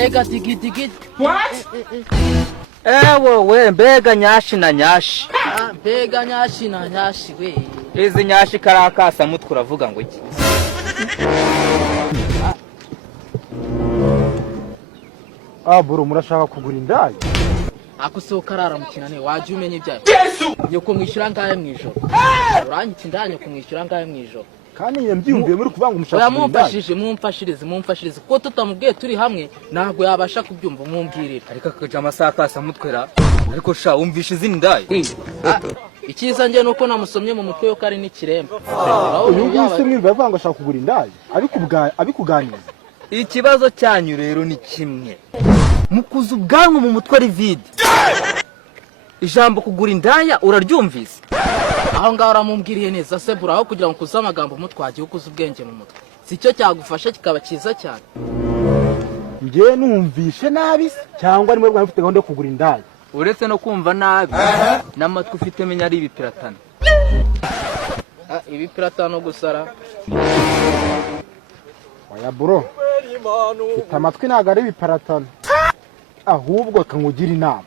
mbega digidigi. Wowe mbega nyashi na nyashi. Mbega nyashi na nyashi we. Izi nyashi karakasa mutwe uravuga ngo iki? Bro murashaka kugura indaya? Akusohoka araramukina ne waje umenye ibyayo. Nyoko mwishyura ngaye mwijoro. Uranyita indanya kumwishyura ngaye mwijoro. Kandi yambyumviye muri kuvanga umushaka. Oya mumfashirize kuko tutamubwiye turi hamwe ntago yabasha kubyumva mumbwirira. Ariko akaja amasakasa mutwera. Ariko sha umvisha izindi ndaya. Ikiza nje nuko namusomye mu mutwe yo kari n'ikiremba. Uyu ngise mwimva bavanga ashaka kugura indaya. Abikuganiriza. Ikibazo cyanyu rero ni kimwe. Mukuza ubwanwa mu mutwe ari vide. Ijambo kugura indaya uraryumvise? Aho ngaho uramumbwiriye neza se buraho kugira ngo kuza amagambo mutwagiye ukuza ubwenge mu mutwe. Sicyo cyagufasha kikaba cyiza cyane. Nje numvishe nabi cyangwa nimwe bwa mfite gahunda yo kugura indaya. Uretse no kumva nabi n'amatwi ufite menya ari ibipiratano. Ibipiratano gusara. Oya bro. Ita amatwi ntago ari ibipiratano. Ahubwo kangugira inama.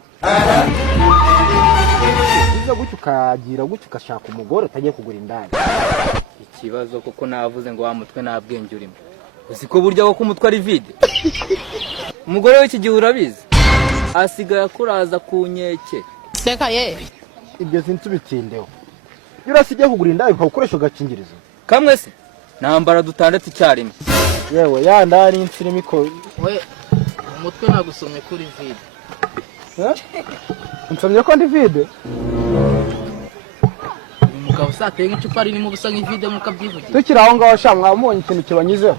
Uza gutyo ukagira gutyo ukashaka umugore utagiye kugura indaya. Ikibazo kuko navuze ngo wa mutwe nta bwenge urimo. Uzi ko burya wo kumutwe ari vide. Umugore w'iki gihe urabizi asigaye akuraza ku nkeke. Seka ye. Ibyo sinsubitindeho. Urasigiye kugura indaya ukakoresha gakingirizo. Kamwe se nambara dutandatu icyarimwe. Yewe ya ndari insirimo iko. We umutwe nagusomye kuri vide. Nsomye ko ndi vide. Umugabo sateye nk'icupa ririmo ubusa nk'ivide nkuko abyivugira. Tukiri aho ngaho sha mwabonye ikintu kibanyizeho.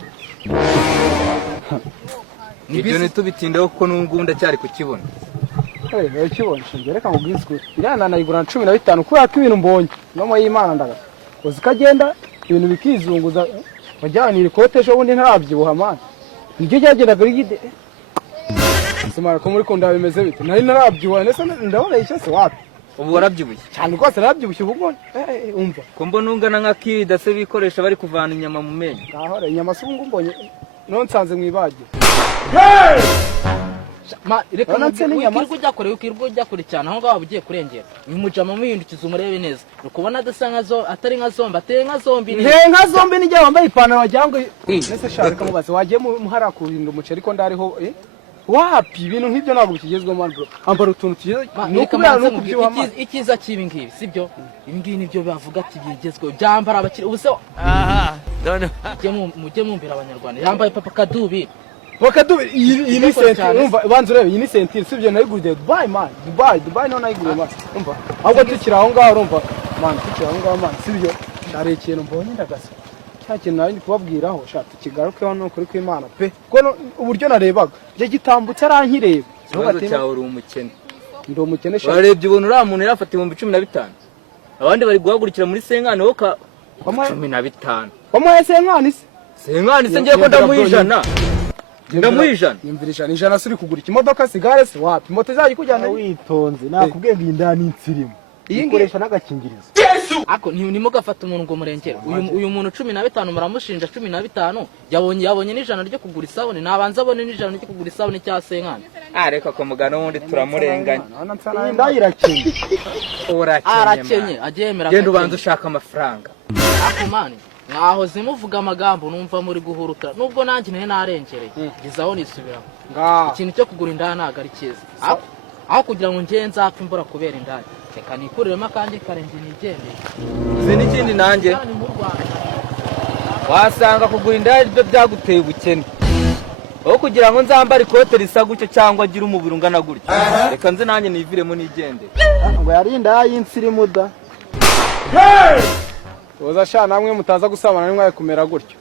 Ibyo ntitubitindeho kuko n'ungunda cyari kukibona. Ukibonshe reka ngubwiswe. Irana nayigura 15 kubera ko ibintu mbonye. No mu y'Imana ndaga. Uzi kagenda ibintu bikizunguza wajyanira ikote ejo bundi ntarabyibuha man. Nige cyagenda gide. Simara ko muri konda bimeze bite. Nari narabyibuha nese ndabona icyo se wapi. Ubu warabyibuye. Cyane rwose narabyibushye ubwo. Umva. Ko mbona ungana nka kida se bikoresha bari kuvana inyama mu menyo. Ahora inyama sungu mbonye. No nsanze mwibage. Reka ukirwa ujya kure cyane aho ngaho ugiye kurengera. Uyu mujama muhindukiza umurebe neza. Ukubona adasa nkazo atari nka zombi ateye nka zombi ni. Nka zombi ni wambaye ipantaro wajyango. Nese shaka mubaze wagiye muhara kurinda umuceri ko ndariho wapi ibintu nk'ibyo ntabwo bikigezweho man bro. Ambara utuntu tugeze no kubera no kubyuha. Ikiza kibi ngibi sibyo? Ibi ngibi nibyo bavuga ati bigezweho. Byambara abakiri ubuse. None mujye mumbira abanyarwanda. Yambaye papa kadubi. Wakadubi iyi ni sentire umva banze urebe iyi ni sentire sibyo nayiguze Dubai man Dubai no nayiguze man umva ahubwo tukira aho ngaho urumva man tukira aho ngaho man sibyo ari ikintu mbonye ndagasa cya kintu nari kubabwiraho shaka kigarukeho no kuri kw'Imana pe ko uburyo narebaga je gitambutse arankireba ikibazo cyawe uri umukene ndi umukene shaka warebye ubuntu ura muntu yarafata 15 abandi bari guhagurukira muri senkane wo ka 15 wamuhaye senkane se ngiye ko ndamwijana ndamwijana yumvirisha ijana suri kugura ikimodoka sigare se wapi moto zaje kujyana witonze nakubwiye ngo indani insirimo ikoresha n'agakingirizo ako nimo gafata umuntu ngo murengera uyu muntu 15 muramushinja 15 yabonye n'ijana ryo kugura isabone nabanza abone n'ijana ryo kugura isabone cya senkane reka ko mugano wundi turamurenganya ndayirakenge arakenye agiyemera genda ubanza ushaka amafaranga ako mani naho zimuvuga amagambo numva muri guhuruka nubwo nanjye nahe narengereye gizaho nisubiraho ikintu cyo kugura indaya ntago ari cyiza aho kugira ngo ngiye nzapfa imbura kubera indaya reka nikuriremo kandi karenge nigendeye uzi n'ikindi nanjye wasanga kugura indaya ibyo byaguteye ubukene aho kugira ngo nzambare ikote risa gutyo cyangwa agira umubiri ungana gutyo reka nze nanjye niviremo nigendeye ngo yari indaya y'insirimuda Oza sha namwe mutaza gusabana nimwe kumera gutyo